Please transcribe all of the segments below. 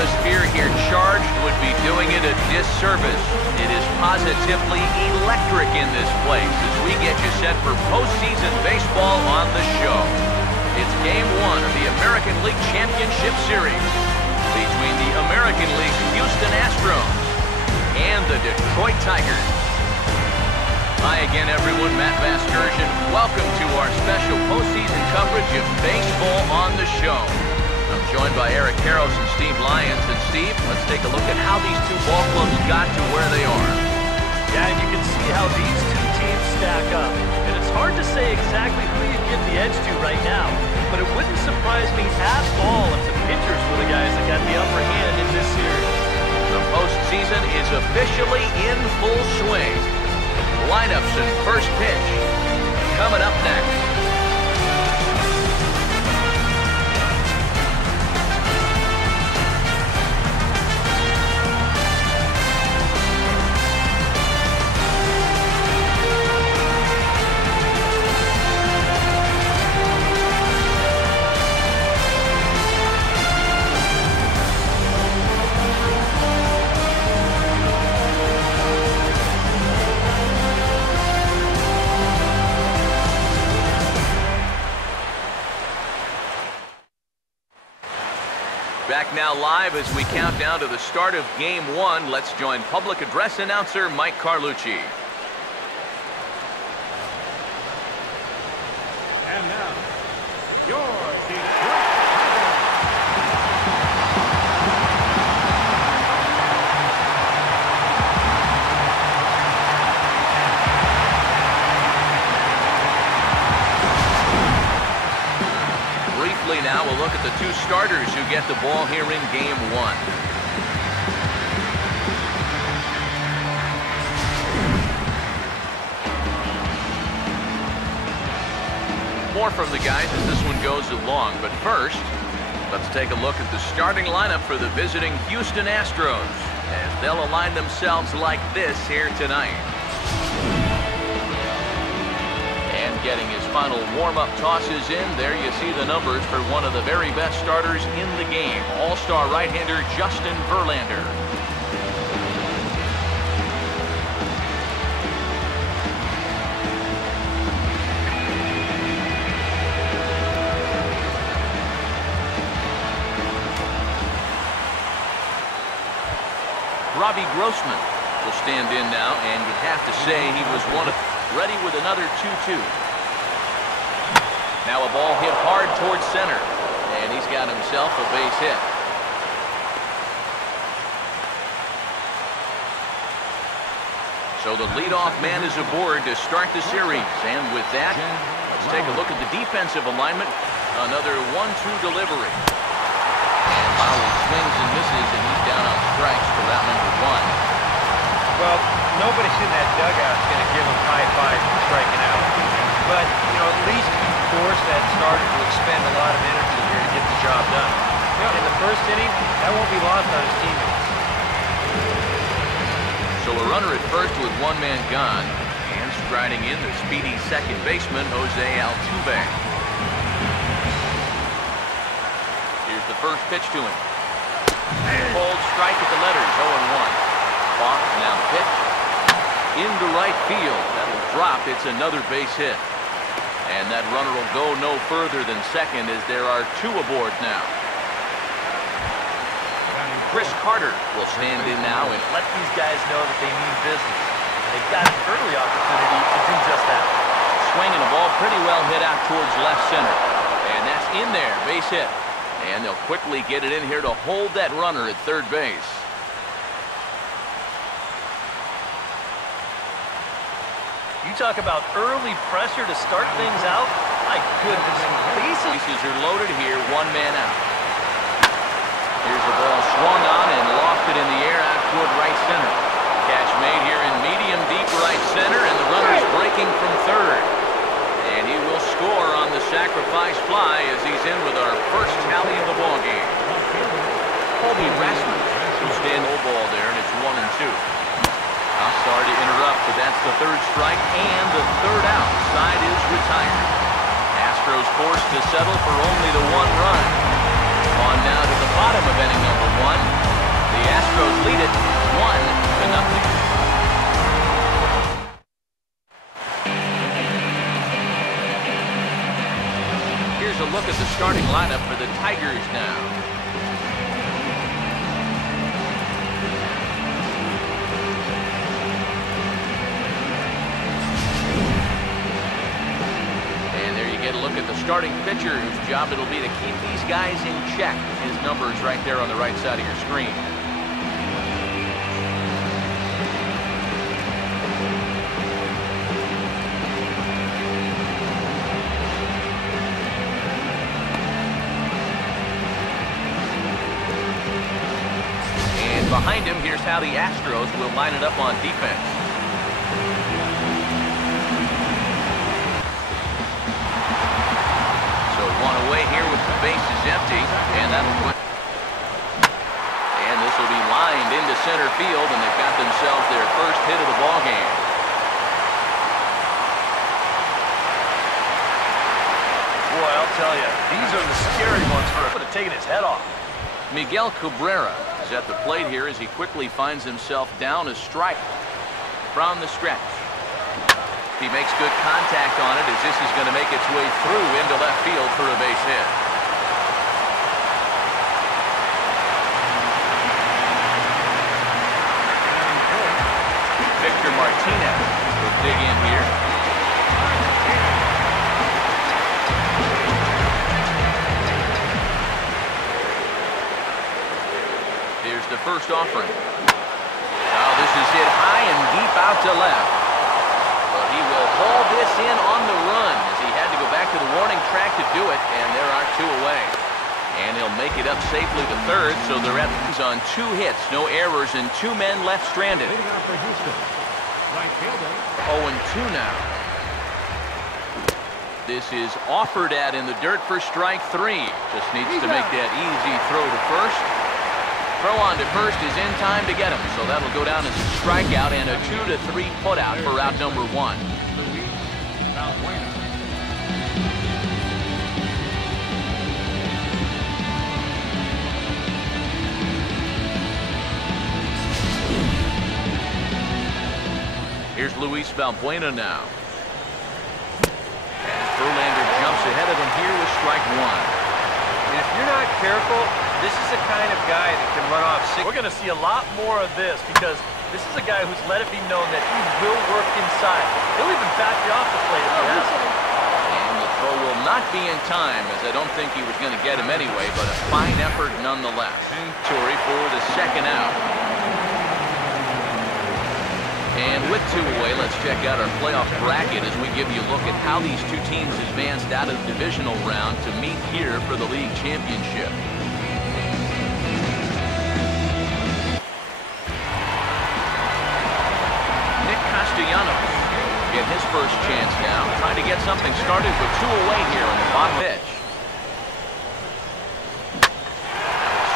atmosphere here charged would be doing it a disservice. It is positively electric in this place as we get you set for postseason baseball on the show. It's Game 1 of the American League Championship Series between the American League's Houston Astros and the Detroit Tigers. Hi again, everyone. Matt Vasgersian. Welcome to our special postseason coverage of baseball on the show. I'm joined by Eric Karros and Steve Lyons. And Steve, let's take a look at how these two ball clubs got to where they are. Yeah, and you can see how these two teams stack up. And it's hard to say exactly who you give the edge to right now, but it wouldn't surprise me at all if the pitchers were the guys that got the upper hand in this series. The postseason is officially in full swing. Lineups and first pitch coming up next. Back now live as we count down to the start of Game 1. Let's join public address announcer Mike Carlucci. And now, your Detroit Now we'll look at the two starters who get the ball here in Game 1. More from the guys as this one goes along, but first, let's take a look at the starting lineup for the visiting Houston Astros as they'll align themselves like this here tonight. Getting his final warm-up tosses in. There you see the numbers for one of the very best starters in the game, all-star right-hander Justin Verlander. Robbie Grossman will stand in now, and you'd have to say he was one of ready with another 2-2. Now a ball hit hard towards center, and he's got himself a base hit. So the leadoff man is aboard to start the series, and with that, let's take a look at the defensive alignment. Another 1-2 delivery. And Bauer swings and misses, and he's down on strikes for route number 1. Well, nobody in that dugout is going to give him high five for striking out. But, you know, at least he forced that starter to expend a lot of energy here to get the job done. In the first inning, that won't be lost on his teammates. So a runner at first with one man gone, and striding in the speedy second baseman, Jose Altuve. Here's the first pitch to him. Cold strike at the letters, 0-1. Now pitch into right field. That'll drop. It's another base hit. And that runner will go no further than second as there are 2 aboard now. Chris Carter will stand in now and Let these guys know that they mean business. They've got an early opportunity to do just that. swinging a ball pretty well hit out towards left center. And that's in there. Base hit. And they'll quickly get it in here to hold that runner at third base. You talk about early pressure to start things out. My goodness. Bases are loaded here, one man out. Here's the ball swung on and lofted in the air out toward right center. Catch made here in medium deep right center, and the runner's breaking from third. And he will score on the sacrifice fly as he's in with our first tally of the ball game. Colby Rasmus will stand no ball there, and it's 1-2. I'm sorry to interrupt, but that's the third strike and the third out. Side is retired. Astros forced to settle for only the one run. On now to the bottom of inning number 1. The Astros lead it 1-0. Here's a look at the starting lineup for the Tigers now. And there you get a look at the starting pitcher whose job it'll be to keep these guys in check. His number is right there on the right side of your screen. Behind him, here's how the Astros will line it up on defense. So one away here with the bases empty, and that'll put. And this will be lined into center field, and they've got themselves their first hit of the ball game. Boy, I'll tell you, these are the scary ones for him. Could have taken his head off. Miguel Cabrera is at the plate here as he quickly finds himself down a strike from the stretch. He makes good contact on it as this is going to make its way through into left field for a base hit. Victor Martinez will dig in here. Here's the first offering. Now this is hit high and deep out to left. But he will haul this in on the run as he had to go back to the warning track to do it, and there are 2 away. And he'll make it up safely to third, so the Reds on 2 hits, no errors, and 2 men left stranded. Leading off for Houston, right fielder. 0-2 now. This is offered at in the dirt for strike 3. Just needs to make that easy throw to first. Throw on to first is in time to get him, so that'll go down as a strikeout and a 2-3 putout for out number 1. Here's Luis Valbuena now. And Verlander jumps ahead of him here with strike 1. And if you're not careful, this is the kind of guy that can run off 6. We're going to see a lot more of this because this is a guy who's let it be known that he will work inside. He'll even back you off the plate if he has to. And the throw will not be in time, as I don't think he was going to get him anyway, but a fine effort nonetheless. Torrey for the second out. And with 2 away, let's check out our playoff bracket as we give you a look at how these 2 teams advanced out of the divisional round to meet here for the league championship. Castellanos get his first chance now, trying to get something started with 2 away here on the bottom pitch.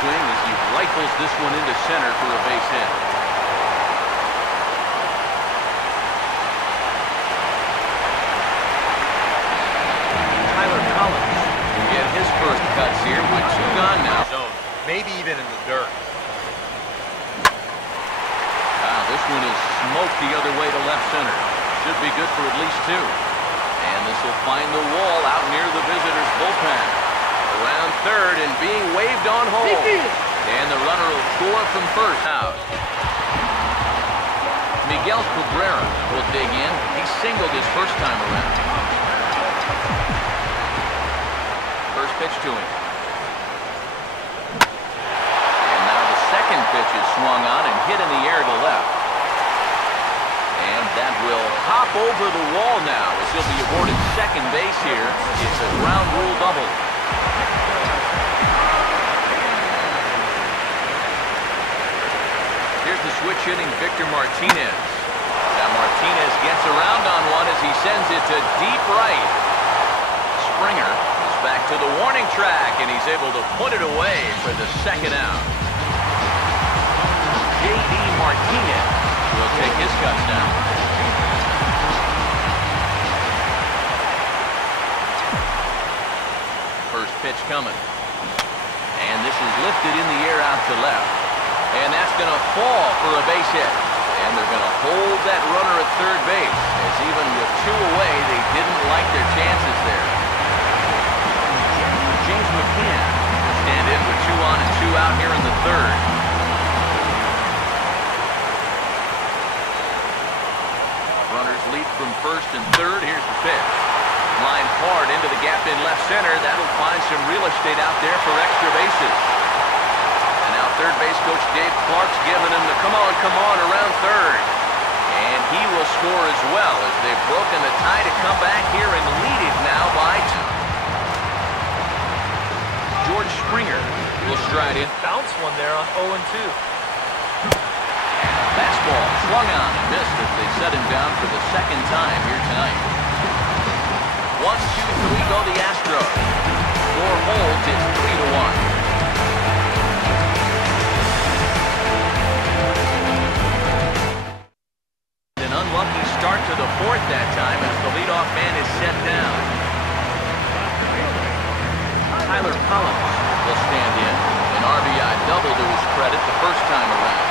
Swing as he rifles this one into center for a base hit. Tyler Collins will get his first cuts here with 2 gone now. Maybe even in the dirt. This one is smoked the other way to left center. Should be good for at least 2. And this will find the wall out near the visitors' bullpen. Around third and being waved on home. And the runner will score from first out. Miguel Cabrera will dig in. He singled his first time around. First pitch to him. And now the second pitch is swung on and hit in the air to left. And that will hop over the wall now as he'll be awarded second base here. It's a ground rule double. Here's the switch hitting Victor Martinez. Now Martinez gets around on one as he sends it to deep right. Springer is back to the warning track and he's able to put it away for the second out. J.D. Martinez will take his cuts now. First pitch coming. And is lifted in the air out to left. And that's going to fall for a base hit. And they're going to hold that runner at third base, as even with 2 away, they didn't like their chances there. James McCann will stand in with 2 on and 2 out here in the third. Runners leap from first and third. Here's the pitch. Line hard into the gap in left center. That'll find some real estate out there for extra bases. And now third base coach Dave Clark's giving him the come on around third. And he will score as well, as they've broken the tie to come back here and lead it now by 2. George Springer will stride in. Bounce one there on 0-2. Fastball swung on and missed as they set him down for the second time here tonight. 1-2-3 go the Astros. Score holds, it's 3-1. An unlucky start to the fourth that time as the leadoff man is set down. Tyler Collins will stand in. An RBI double to his credit the first time around.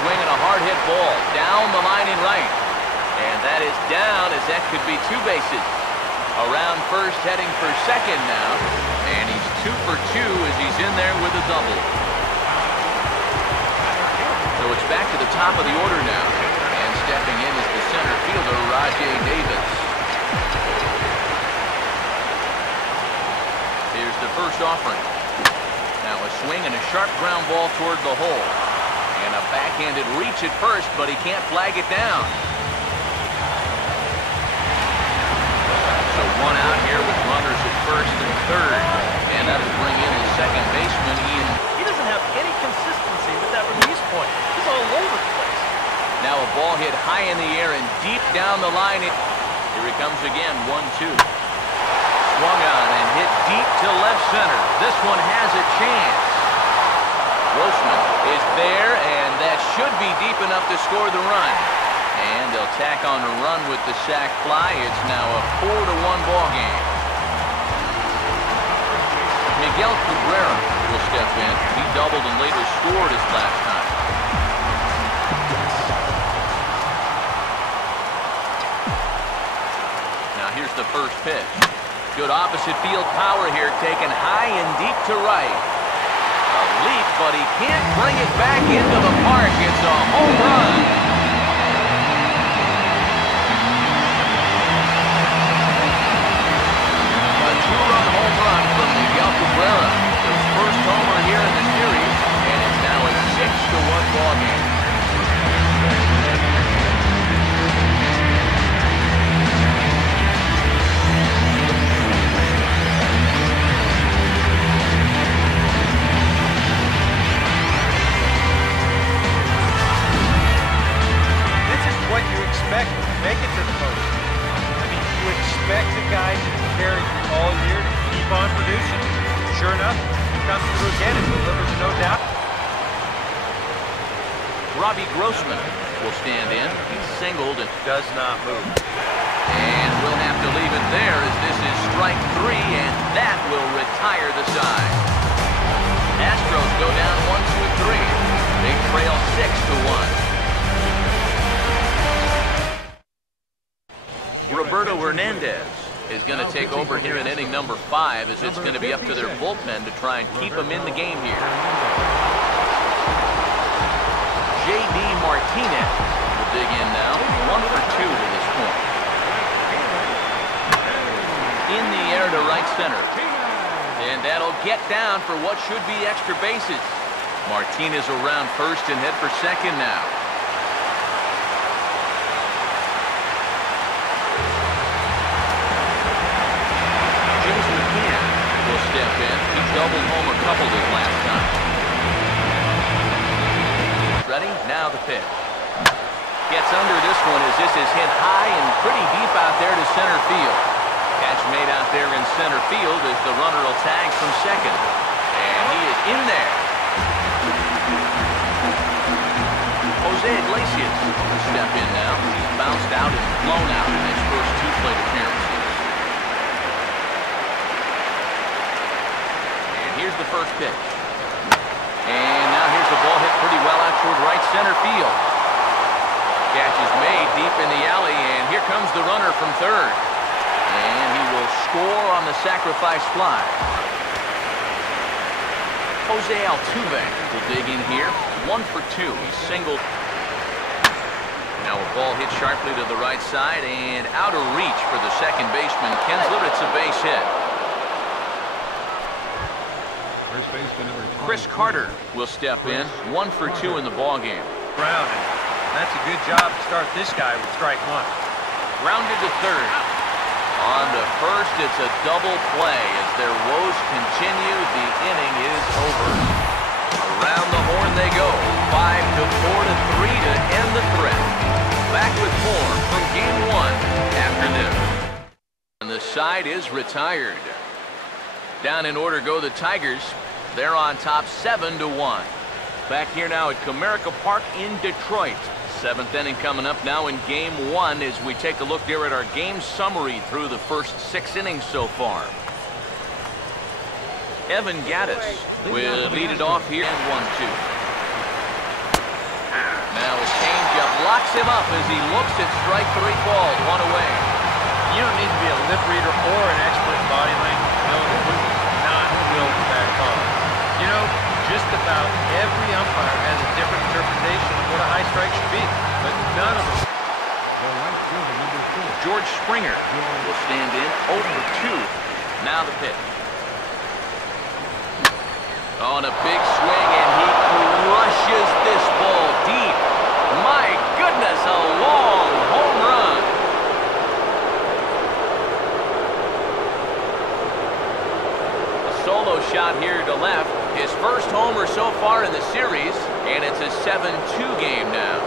Swinging a hard hit ball down the line in right. And that is down, as that could be 2 bases. Around first, heading for second now. And he's 2 for 2 as he's in there with a double. So it's back to the top of the order now. And stepping in is the center fielder, Rajay Davis. Here's the first offering. Now a swing and a sharp ground ball toward the hole. And a backhanded reach at first, but he can't flag it down. So 1 out here with runners at first and third. And that'll bring in the second baseman, Ian. He doesn't have any consistency with that release point. He's all over the place. Now a ball hit high in the air and deep down the line. Here he comes again, 1-2. Swung on and hit deep to left center. This one has a chance. Grossman is there, and that should be deep enough to score the run. And they'll tack on a run with the sac fly. It's now a 4-1 ball game. Miguel Cabrera will step in. He doubled and later scored his last time. Now here's the first pitch. Good opposite field power here, taken high and deep to right. A leap, but he can't bring it back into the park. It's a home run. A 2-run home run from Miguel Cabrera. His first homer here in the series, and it's now a 6-1 ball game. Make it to the post. I mean, you expect a guy to carry you all year to keep on producing. Sure enough, he comes through again and delivers, no doubt. Robbie Grossman will stand in. He's singled and does not move. And we'll have to leave it there, as this is strike 3, and that will retire the side. Astros go down 1-2-3. They trail 6-1. Roberto Hernandez is going to take over here in inning number 5, as it's going to be up to their bullpen to try and keep them in the game here. J.D. Martinez will dig in now, 1 for 2 to this point. In the air to right center. And that'll get down for what should be extra bases. Martinez around first and head for second now. Step in. He doubled home a couple his last time. Ready? Now the pitch. Gets under this one as this is hit high and pretty deep out there to center field. Catch made out there in center field as the runner will tag from second. And he is in there. Jose Iglesias will step in now. He's bounced out and blown out in his first 2 plate appearances. the first pitch. And now here's the ball hit pretty well out toward right center field. Catch is made deep in the alley, and here comes the runner from third. And he will score on the sacrifice fly. Jose Altuve will dig in here. 1 for 2. He's singled. Now a ball hit sharply to the right side and out of reach for the second baseman, Kinsler. It's a base hit. First baseman number Chris Carter will step in. 1 for 2 in the ball game. Grounded. That's a good job to start this guy with strike one. Grounded to third. On to first, it's a double play. As their woes continue, the inning is over. Around the horn they go. 5 to 4 to 3 to end the threat. Back with more from game 1 after this. And the side is retired. Down in order go the Tigers. They're on top 7 to 1. Back here now at Comerica Park in Detroit. 7th inning coming up now in game 1 as we take a look there at our game summary through the first 6 innings so far. Evan Gattis will lead it off here and 1-2. Now a changeup locks him up as he looks at strike 3 called. 1 away. You don't need to be a lip reader or an expert in body language. No, this is not built for that call. You know, just about every umpire has a different interpretation of what a high strike should be, but none of them. the right fielder, number 4. George Springer will stand in 0 for 2. Now the pitch. On a big swing, and he crushes this ball deep. My goodness, a long home run. A solo shot here to left. His first homer so far in the series, and it's a 7-2 game now.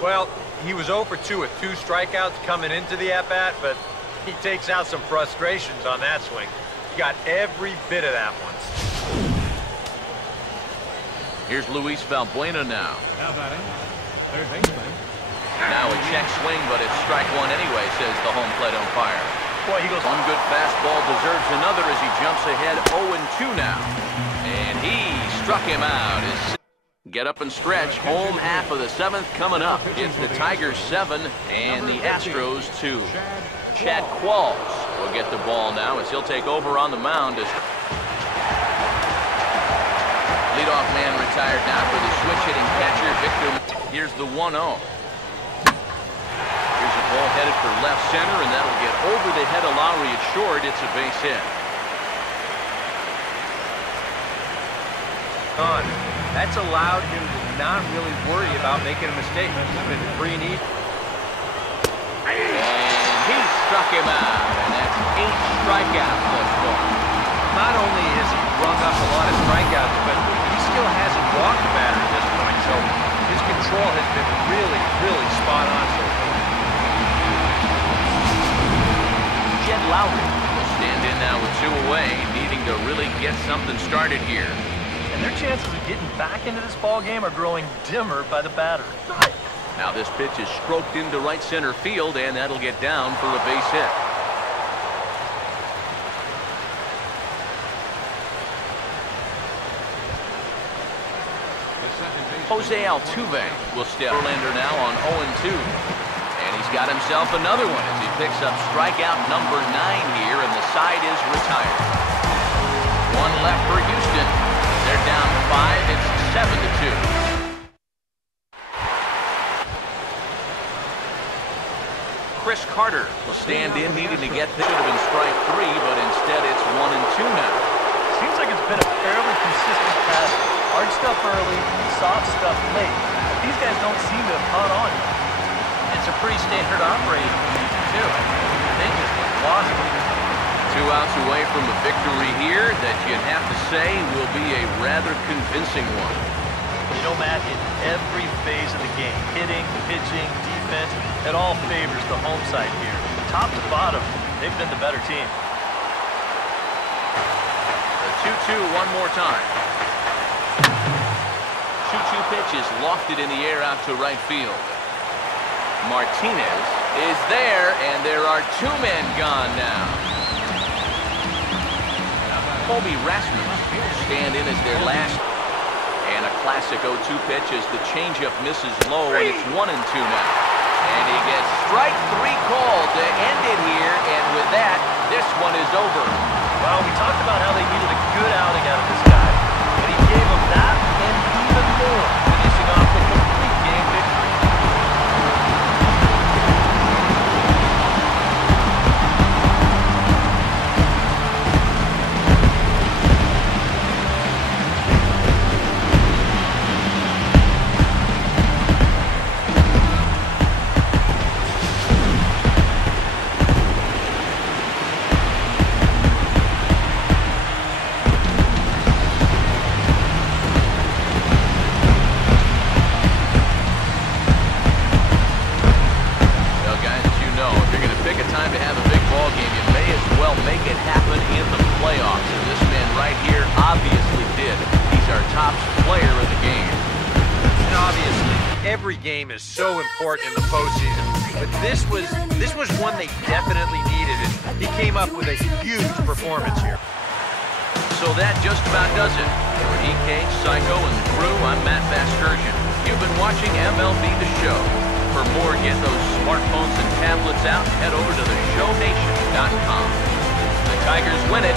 Well, he was 0 for 2 with 2 strikeouts coming into the at-bat, but he takes out some frustrations on that swing. He got every bit of that one. Here's Luis Valbuena now. Now batting, third baseman. Now a check swing, but it's strike 1 anyway, says the home plate umpire. Boy, he goes. One good fastball deserves another as he jumps ahead 0-2 now. And he struck him out. Get up and stretch. Home half of the 7th coming up. It's the Tigers 7 and the Astros 2. Chad Qualls will get the ball now as he'll take over on the mound. As leadoff man retired now for the switch-hitting catcher, Victor. Here's the 1-0. Here's a ball headed for left center, and that'll get over the head of Lowry at short. It's a base hit. That's allowed him to not really worry about making a mistake. He's been free and easy. And he struck him out, and that's 8 strikeouts thus far. Not only has he rung up a lot of strikeouts, but he still hasn't walked a batter at this point, so his control has been really, really spot on so far. Jed Lowry will stand in now with 2 away, needing to really get something started here. And their chances of getting back into this ball game are growing dimmer by the batter. Now this pitch is stroked into right center field, and that'll get down for a base hit. Jose Altuve will step. Verlander now on 0-2. And he's got himself another one as he picks up strikeout number 9 here, and the side is retired. 1 left for Houston. They're down 5. It's 7-2. Chris Carter will stand in, needing to get this. Should have been strike 3, but instead it's 1-2 now. Seems like it's been a fairly consistent pattern. Hard stuff early, soft stuff late. But these guys don't seem to have caught on yet. It's a pretty standard operating procedure, too. The thing is lost. 2 outs away from a victory here that you'd have to say will be a rather convincing one. You know, Matt, in every phase of the game, hitting, pitching, defense, it all favors the home side here. Top to bottom, they've been the better team. The 2-2 one more time. 2-2 pitch is lofted in the air out to right field. Martinez is there, and there are 2 men gone now. Colby Rasmus will stand in as their last. And a classic 0-2 pitch as the changeup misses low, and it's 1-2 now. And he gets strike 3 called to end it here, and with that, this one is over. Well, we talked about how they needed a good outing out of this guy, and he gave them that and even more, finishing off the complete game victory. Every game is so important in the postseason, but this was one they definitely needed, and he came up with a huge performance here. So that just about does it. For EK, Psycho, and the crew, I'm Matt Vasgersian. You've been watching MLB The Show. For more, get those smartphones and tablets out, head over to theshownation.com. The Tigers win it